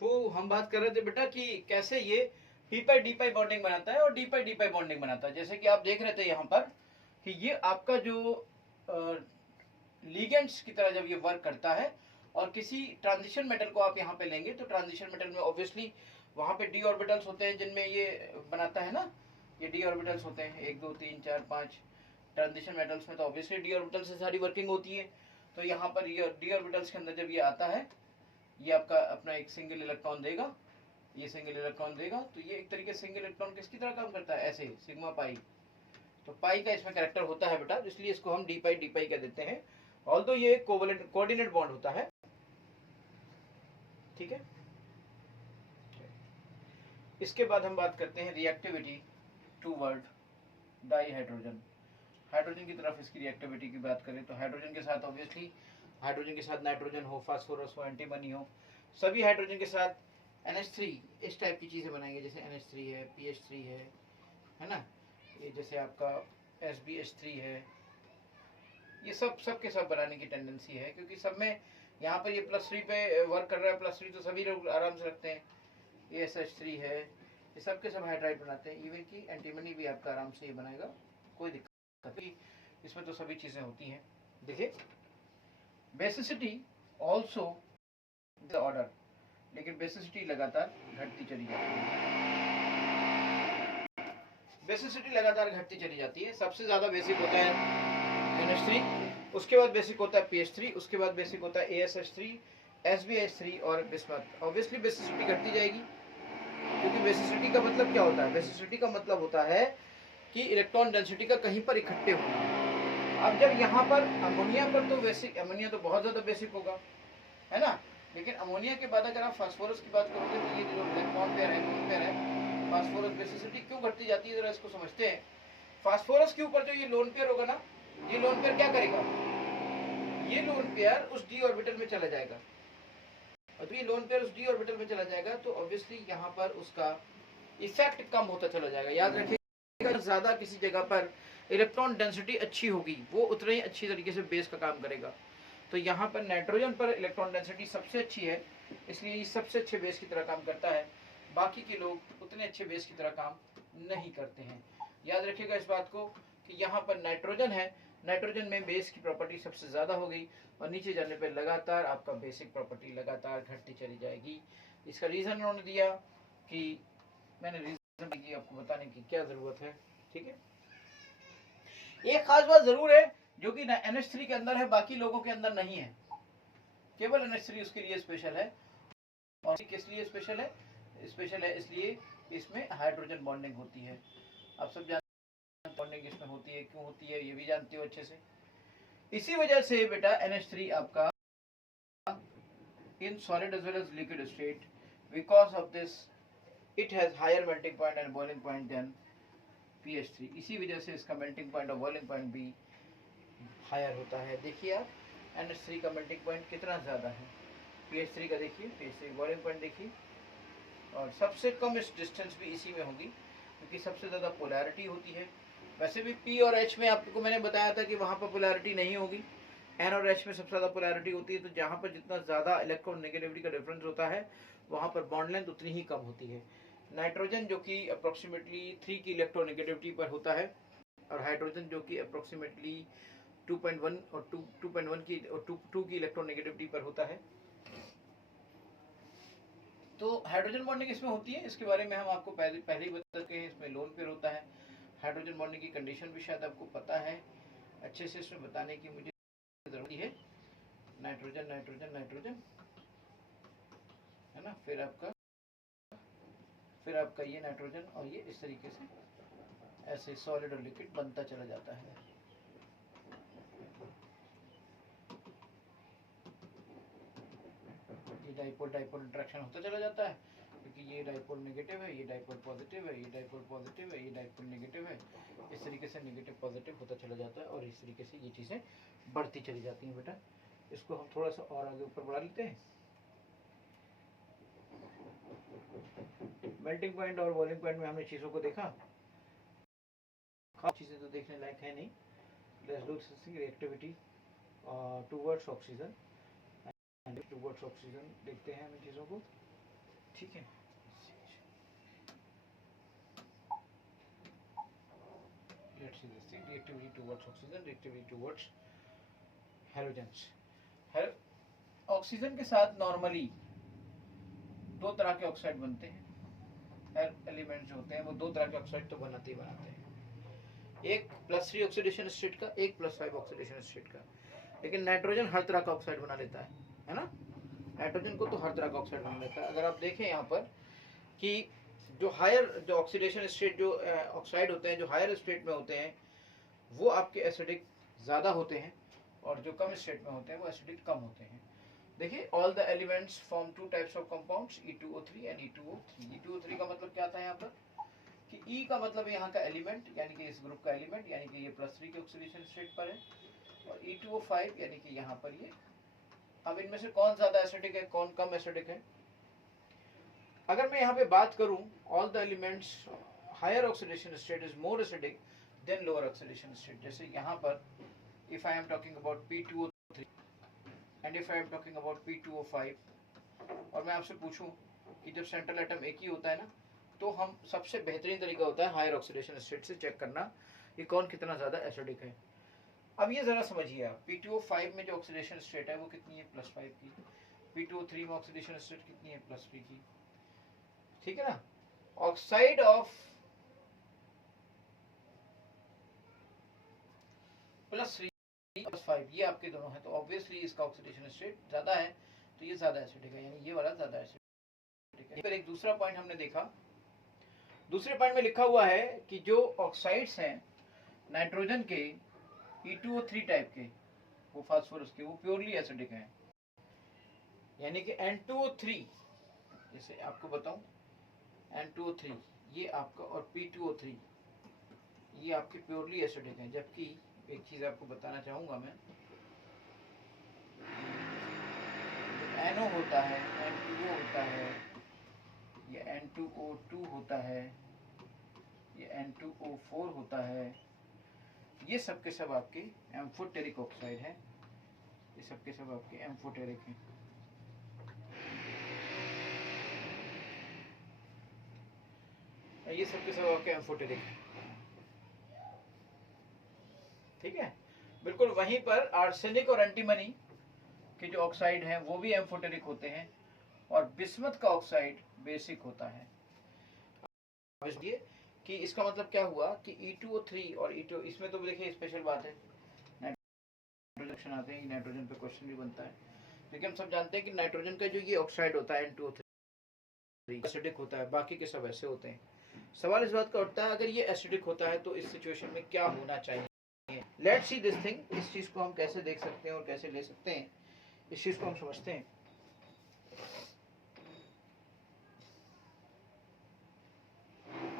तो हम बात कर रहे थे बेटा कि कैसे ये पी पाई डी पाई बॉन्डिंग बनाता है और डी पाई बॉन्डिंग बनाता है। जैसे कि आप देख रहे थे यहाँ पर कि ये आपका जो लिगेंड्स की तरह जब ये वर्क करता है और किसी ट्रांजिशन मेटल को आप यहाँ पे लेंगे तो ट्रांजिशन मेटल में ऑब्वियसली वहाँ पे डी ऑर्बिटल्स होते हैं जिनमें ये बनाता है ना, ये डी ऑर्बिटल्स होते हैं 1 2 3 4 5 ट्रांजिशन मेटल्स में, तो ऑब्वियसली डी ऑर्बिटल से सारी वर्किंग होती है। तो यहाँ पर ये डी ऑर्बिटल्स के अंदर जब ये आता है, ये आपका अपना एक सिंगल इलेक्ट्रॉन देगा, ये सिंगल इलेक्ट्रॉन देगा, तो ये एक तरीके से सिंगल इलेक्ट्रॉन किसकी तरह काम करता है, ऐसे सिग्मा पाई। तो पाई का इसमें कैरेक्टर होता है बेटा, इसलिए इसको हम डी पाई कह देते हैं, ऑल्दो ये कोवलेंट कोऑर्डिनेट बॉन्ड होता है। ठीक है, इसके बाद हम बात करते हैं रिएक्टिविटी टूवर्ड डाईहाइड्रोजन। हाइड्रोजन की तरफ इसकी रिएक्टिविटी की बात करें तो हाइड्रोजन के साथ ऑब्वियसली हाइड्रोजन के साथ नाइट्रोजन हो, फास्फोरस हो, एंटीमनी हो, सभी हाइड्रोजन के साथ NH3 इस टाइप की चीज़ें बनाएंगे, जैसे NH3 है, PH3 है ना, ये जैसे आपका SbH3 है, ये सब के सब बनाने की टेंडेंसी है, क्योंकि सब में यहाँ पर ये +3 पे वर्क कर रहा है, +3 तो सभी लोग आराम से रखते हैं, ये SH3 है, ये सब के सब हाइड्राइड बनाते हैं, इवन की एंटीमनी भी आपका आराम से ये बनाएगा, कोई दिक्कत नहीं, इसमें तो सभी चीज़ें होती हैं। देखिए बेसिसिटी ऑल्सो द ऑर्डर, लेकिन बेसिसिटी लगातार घटती चली जाती है, बेसिसिटी लगातार घटती चली जाती है। सबसे ज़्यादा बेसिक होता है NH3, उसके बाद बेसिक होता है PH3, उसके बाद बेसिक होता है ASH3, SbH3 और बिस्मथ। ऑब्वियसली बेसिसिटी घटती जाएगी, क्योंकि बेसिसिटी का मतलब क्या होता है, बेसिसिटी का मतलब होता है कि इलेक्ट्रॉन डेंसिटी का कहीं पर इकट्ठे होना। अब जब यहाँ पर अमोनिया पर तो बेसिक, अमोनिया तो बहुत ज़्यादा बेसिक होगा, है ना, लेकिन अमोनिया के बाद अगर आप फास्फोरस की बात करोगे तो ये जो इलेक्ट्रॉन पेयर है, लोन पेयर है, फास्फोरस बेसिसिटी क्यों घटती जाती है, जरा इसको समझते हैं। फास्फोरस के ऊपर जो ये लोन पेयर होगा ना, ये लोन पेयर क्या करेगा, ये लोन पेयर उस डी ऑर्बिटल में चला जाएगा, और तो ये लोन पेयर उस डी ऑर्बिटल में चला जाएगा तो ऑब्वियसली यहाँ पर उसका इफेक्ट कम होता चला जाएगा। याद रखिएगा, ज्यादा किसी जगह पर इलेक्ट्रॉन डेंसिटी अच्छी होगी, वो उतना ही अच्छी तरीके से बेस का काम करेगा। तो यहाँ पर नाइट्रोजन पर इलेक्ट्रॉन डेंसिटी सबसे अच्छी है, इसलिए ये सबसे अच्छे बेस की तरह काम करता है, बाकी के लोग उतने अच्छे बेस की तरह काम नहीं करते हैं। याद रखिएगा इस बात को कि यहाँ पर नाइट्रोजन है, नाइट्रोजन में बेस की प्रॉपर्टी सबसे ज़्यादा हो गई, और नीचे जाने पर लगातार आपका बेसिक प्रॉपर्टी लगातार घटती चली जाएगी। इसका रीज़न उन्होंने दिया कि मैंने रीज़न की आपको बताने की क्या ज़रूरत है। ठीक है, एक खास बात ज़रूर है जो कि NH3 के अंदर है, बाकी लोगों के अंदर नहीं है, केवल NH3 उसके लिए स्पेशल है। और किस लिए स्पेशल है, स्पेशल है इसलिए इसमें हाइड्रोजन बॉन्डिंग होती है। आप सब जानते हैं बॉन्डिंग इसमें होती है, क्यों होती है ये भी जानते हो अच्छे से। इसी वजह से बेटा NH3 आपका in solid as well as liquid state, because of this it has higher melting point and boiling point than PH3। इसी वजह से इसका मेल्टिंग पॉइंट और बॉइलिंग पॉइंट भी हायर होता है। देखिए आप NH3 का मेल्टिंग पॉइंट कितना ज़्यादा है, PH3 का देखिए, PH3 बॉइलिंग पॉइंट देखिए, और सबसे कम इस डिस्टेंस भी इसी में होगी, क्योंकि सबसे ज़्यादा पोलैरिटी होती है। वैसे भी P और H में आपको मैंने बताया था कि वहाँ पर पोलैरिटी नहीं होगी, N और H में सबसे ज़्यादा पोलैरिटी होती है। तो जहाँ पर जितना ज़्यादा इलेक्ट्रॉन नेगेटिविटी का डिफरेंस होता है, वहाँ पर बॉन्ड लेंथ उतनी ही कम होती है। नाइट्रोजन जो कि अप्रोक्सीमेटली 3 की इलेक्ट्रोनेगेटिविटी पर होता है, और हाइड्रोजन जो कि अप्रोक्सीमेटली 2.1 और 2.1 की और 2 की इलेक्ट्रोनेगेटिविटी पर होता है। तो हाइड्रोजन बॉन्डिंग इसमें होती है, इसके बारे में हम आपको पहले ही बता चुके हैं। इसमें लोन पेयर होता है, हाइड्रोजन बॉन्डिंग की कंडीशन भी शायद आपको पता है, अच्छे से इसमें बताने की मुझे ज़रूरत है। नाइट्रोजन नाइट्रोजन नाइट्रोजन है ना, फिर आपका ये नाइट्रोजन, और ये इस तरीके से ऐसे सॉलिड और लिक्विड बनता चला जाता है। ये डाइपोल डाइपोल इंटरेक्शन होता चला जाता है, क्योंकि ये डाइपोल नेगेटिव है, ये डाइपोल पॉजिटिव है, ये डाइपोल पॉजिटिव है, ये डाइपोल नेगेटिव है, इस तरीके से नेगेटिव पॉजिटिव होता चला जाता है, और इस तरीके से ये चीज़ें बढ़ती चली जाती हैं। बेटा इसको हम थोड़ा सा और आगे ऊपर बढ़ा लेते हैं। मेल्टिंग पॉइंट और बॉइलिंग पॉइंट में हमने चीज़ों को देखा, खास चीज़ें तो देखने लायक है नहीं। Let's do reactivity towards oxygen, towards oxygen देखते हैं हम चीज़ों को। ठीक है। Let's see this thing, reactivity towards oxygen, reactivity towards halogens। Oxygen के साथ नॉर्मली दो तरह के ऑक्साइड बनते हैं। हर एलिमेंट जो होते हैं वो दो तरह के ऑक्साइड तो बनाते ही बनाते हैं, एक +3 ऑक्सीडेशन स्टेट का, एक +5 ऑक्सीडेशन स्टेट का। लेकिन नाइट्रोजन हर तरह का ऑक्साइड बना लेता है ना। नाइट्रोजन को तो हर तरह का ऑक्साइड बना लेता है। अगर आप देखें यहाँ पर कि जो हायर जो ऑक्सीडेशन स्टेट जो ऑक्साइड होते हैं, जो हायर स्टेट में होते हैं वो आपके एसिडिक ज़्यादा होते हैं, और जो कम स्टेट में होते हैं वो एसिडिक कम होते हैं। देखिए, all the elements form two types of compounds, E2O3 and E2O3। E2O3 का मतलब क्या था यहाँ पर कि E का मतलब यहाँ का एलिमेंट, यानी कि इस ग्रुप का एलिमेंट, यानी कि ये +3 के ऑक्सीडेशन स्टेट पर है, और E2O5 यानी कि यहाँ पर ये। अब इनमें से कौन ज्यादा एसिडिक है, कौन कम एसिडिक है? अगर मैं यहाँ पे बात करूं, all the elements higher oxidation state is more acidic than lower oxidation state. जैसे यहाँ पर if I am talking about P2O3 and if I am talking about P2O5, और मैं आपसे पूछूं कि जब सेंट्रल एटम एक ही होता है ना, तो हम सबसे बेहतरीन तरीका होता है हायर ऑक्सीडेशन स्टेट से चेक करना कि कौन कितना ज्यादा एसिडिक है। अब ये जरा समझिए आप, P2O5 में जो ऑक्सीडेशन स्टेट है वो कितनी है, +5 की। P2O3 में ऑक्सीडेशन स्टेट कितनी है, +3 की। ठीक है ना। ऑक्साइड ऑफ +3 +5 ये आपके दोनों है, तो ऑब्वियसली इसका ऑक्सीडेशन स्टेट ज्यादा है, तो ये ज्यादा एसिडिक है, यानी ये वाला ज्यादा एसिडिक है। फिर एक दूसरा पॉइंट हमने देखा, दूसरे पॉइंट में लिखा हुआ है कि जो ऑक्साइड्स हैं नाइट्रोजन के E2O3 टाइप के, वो फास्फोरस के, वो प्योरली एसिडिक हैं। यानी कि N2O3, जैसे आपको बताऊं, N2O3 ये आपका, और P2O3 ये आपके प्योरली एसिडिक हैं। जबकि एक चीज आपको बताना चाहूंगा मैं, NO होता है, N2O होता है, ये N2O2 होता है, ये N2O4 होता है, ये सब के सब आपके एम्फोटेरिक ऑक्साइड है। ये सब के सब आपके एम्फोटेरिक हैं। ये सब के सब आपके एम्फोटेरिक हैं। ठीक है, बिल्कुल। वहीं पर आर्सेनिक और एंटीमनी के जो ऑक्साइड हैं वो भी एम्फोटेरिक होते हैं, और बिस्मथ का ऑक्साइड बेसिक होता है। इसलिए कि इसका मतलब क्या हुआ कि E2O3 और E2, इसमें तो देखिए स्पेशल बात है, नाइट्रोजन आते हैं, नाइट्रोजन पे क्वेश्चन भी बनता है, क्योंकि हम सब जानते हैं कि नाइट्रोजन का जो ये ऑक्साइड होता है N2O3 एसिडिक होता है, बाकी के सब ऐसे होते हैं। सवाल इस बात का उठता है, अगर ये एसिडिक होता है तो इस सिचुएशन में क्या होना चाहिए। लेट्स सी दिस थिंग, इस चीज को हम कैसे देख सकते हैं और कैसे ले सकते हैं, इस चीज को हम समझते हैं।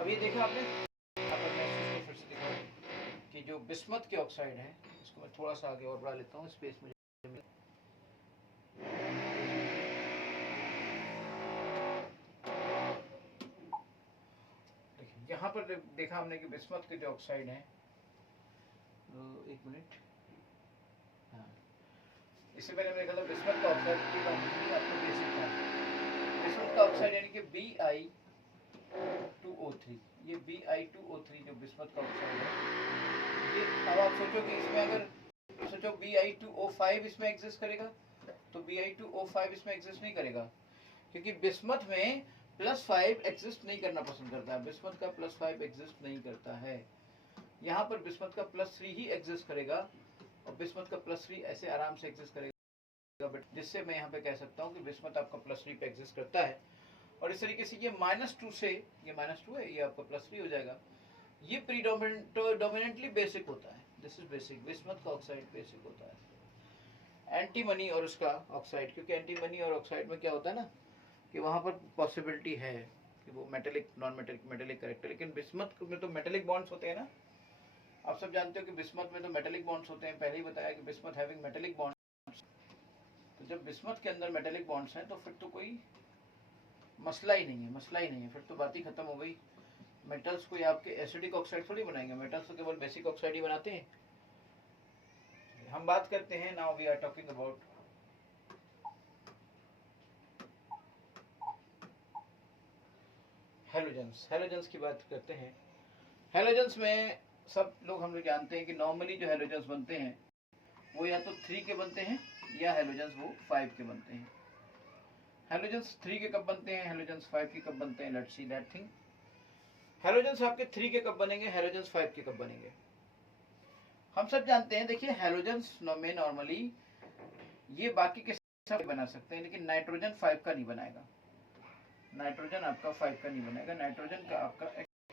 अब ये देखा आपने, मैं इस चीज को फिर से दिखाऊं कि जो बिस्मथ के ऑक्साइड है, इसको मैं थोड़ा सा आगे और बढ़ा लेता हूँ, स्पेस मुझे यहाँ पर देखा हमने कि बिस्मथ के जो ऑक्साइड हैं, एक मिनट, हाँ, इससे पहले मैंने कहा था बिस्मथ का ऑक्साइड की बात की आपको बेसिक था। बिस्मथ का ऑक्साइड यानी कि Bi2O3, ये Bi2O3 जो बिस्मथ का ऑक्साइड है, ये अब आप सोचो कि इसमें अगर सोचो Bi2O5 इसमें एग्जिस्ट करेगा, तो Bi2O5 इसमें एग्जिस्ट नहीं करेगा, क्योंकि बिस्मथ में +5 एग्जिस्ट नहीं करना पसंद करता है। बिस्मथ का +5 एग्जिस्ट नहीं करता है। यहाँ पर बिस्मथ का +3 ही एग्जिस्ट करेगा, और बिस्मथ का +3 ऐसे आराम से एग्जिस्ट करेगा, बट जिससे मैं यहाँ पे कह सकता हूँ कि बिस्मथ आपका +3 पे एग्जिस्ट करता है। और इस तरीके से ये -2 से, ये -2 है, ये आपका +3 हो जाएगा। ये प्रीडोमिनेंटली बेसिक होता है, दिस इज बेसिक, बिस्मथ का ऑक्साइड बेसिक होता है। एंटीमनी और उसका ऑक्साइड, क्योंकि एंटीमनी और ऑक्साइड में क्या होता है ना कि वहाँ पर पॉसिबिलिटी है कि वो metallic, non metallic, metallic character, लेकिन बिस्मथ में तो मेटेलिक बॉन्ड्स होते हैं ना। आप सब जानते हो कि बिस्मथ में तो मेटेलिक बॉन्ड्स होते हैं, पहले ही बताया कि बिस्मथ हैविंग मेटेलिक बॉन्ड्स। तो जब बिस्मथ के अंदर मेटेलिक बॉन्ड्स हैं तो फिर तो कोई मसला ही नहीं है, मसला ही नहीं है, फिर तो बात ही खत्म हो गई। मेटल्स कोई आपके एसिडिक ऑक्साइड थोड़ी बनाएंगे, मेटल्स तो केवल बेसिक ऑक्साइड ही बनाते हैं। हम बात करते हैं, now we are talking about halogens की बात करते हैं। हेलोजेंस में सब लोग हम लोग जानते हैं कि नॉर्मली जो हेलोजेंस बनते हैं वो या तो 3 के बनते हैं या हेलोजेंस वो 5 के बनते हैं। हेलोजेंस 3 के कब बनते हैं, हेलोजेंस 5 के कब बनते हैं, let's see that thing. Halogens आपके 3 के कब बनेंगे, हेलोजेंस 5 के कब बनेंगे। हम सब जानते हैं, देखिए हेलोजेंस में नॉर्मली ये बाकी के सब बना सकते हैं, लेकिन नाइट्रोजन 5 का नहीं बनाएगा। नाइट्रोजन आपका 5 का नहीं बनेगा, नाइट्रोजन का आपका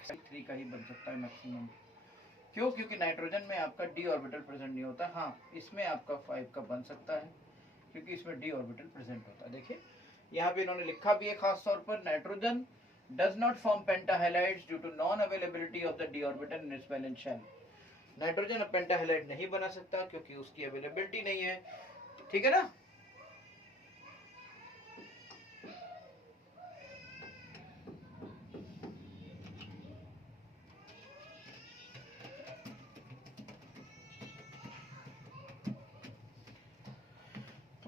3 का ही बन सकता है मैक्सिमम। क्यों? क्योंकि नाइट्रोजन में आपका डी ऑर्बिटल प्रेजेंट नहीं होता। हाँ, इसमें आपका 5 का बन सकता है क्योंकि इसमें डी ऑर्बिटल प्रेजेंट होता है। देखिए यहाँ पे इन्होंने लिखा भी है खास तौर पर, nitrogen does not form pentahalides due to non availability of the d orbital in its valence shell. Nitrogen अब पेंटाहेलाइड नहीं बना सकता क्योंकि उसकी अवेलेबिलिटी नहीं है। ठीक है ना।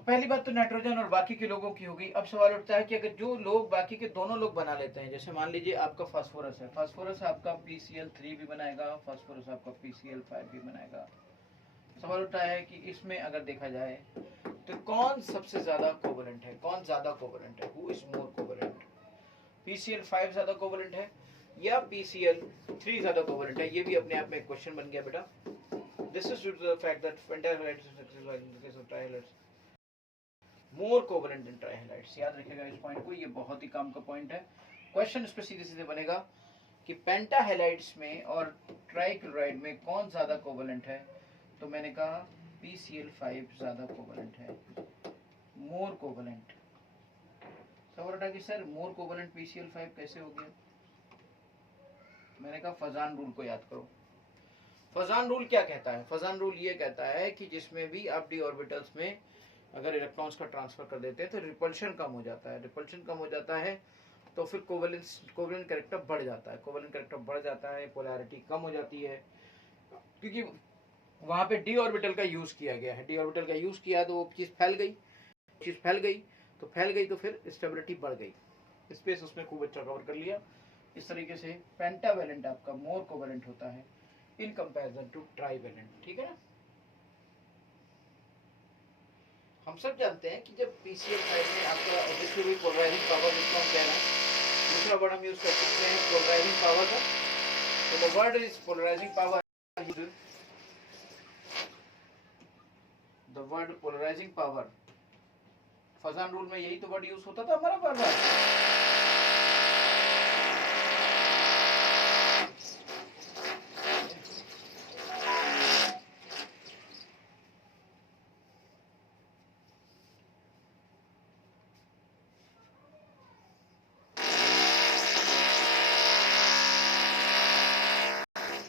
पहली बात तो नाइट्रोजन और बाकी के लोगों की होगी। अब सवाल उठता है कि अगर जो लोग बाकी के दोनों लोग बना लेते हैं, जैसे मान लीजिए आपका फास्फोरस है, फास्फोरस आपका PCl3 भी बनाएगा, फास्फोरस आपका PCl5 भी बनाएगा। सवाल उठता है कि इसमें अगर देखा जाए तो कौन सबसे ज्यादा कोवलेंट है, कौन ज्यादा कोवलेंट है, who is more covalent. PCl5 ज्यादा कोवलेंट है या PCl3 ज्यादा कोवलेंट है। ये भी अपने आप में एक क्वेश्चन बन गया बेटा। This is due to the fact that pentahalides more covalent than trihalides. याद रखिएगा इस पॉइंट को, ये बहुत ही काम का पॉइंट है। क्वेश्चन इस पे सीधे सीधे बनेगा कि पेंटाहेलाइड्स में और ट्राइक्लोराइड में कौन ज्यादा कोवलेंट है। तो मैंने कहा PCl5 ज्यादा कोवलेंट है, मोर कोवलेंट। सवाल उठा कि सर मोर कोवलेंट PCl5 कैसे हो गया। मैंने कहा फजान रूल को याद करो। फजान रूल क्या कहता है, फजान रूल ये कहता है कि जिसमें भी आप डी ऑर्बिटल्स में अगर इलेक्ट्रॉन्स का ट्रांसफर कर देते हैं तो रिपल्शन कम हो जाता है। रिपल्शन कम हो जाता है तो फिर कोवेलेंट कैरेक्टर बढ़ जाता है, कोवेलेंट कैरेक्टर बढ़ जाता है, पोलैरिटी कम हो जाती है, क्योंकि वहां पे डी ऑर्बिटल का यूज किया गया है। डी ऑर्बिटल का यूज किया तो वो चीज फैल गई, तो फिर स्टेबिलिटी बढ़ गई। स्पेस उसमें खूब अच्छा कवर कर लिया। इस तरीके से पेंटावेलेंट आपका मोर कोवेलेंट होता है इन कंपैरिजन टू ट्राइवेलेंट। ठीक है ना। हम सब जानते हैं कि जब PCl5 में आपका ऑब्वियसली भी पोलराइजिंग पावर, जिसको हम कह रहे हैं, दूसरा वर्ड हम यूज कर सकते हैं पोलराइजिंग पावर का। तो the word is polarising power. The word polarising power, Fajans rule में यही तो वर्ड यूज होता था हमारा बार बार।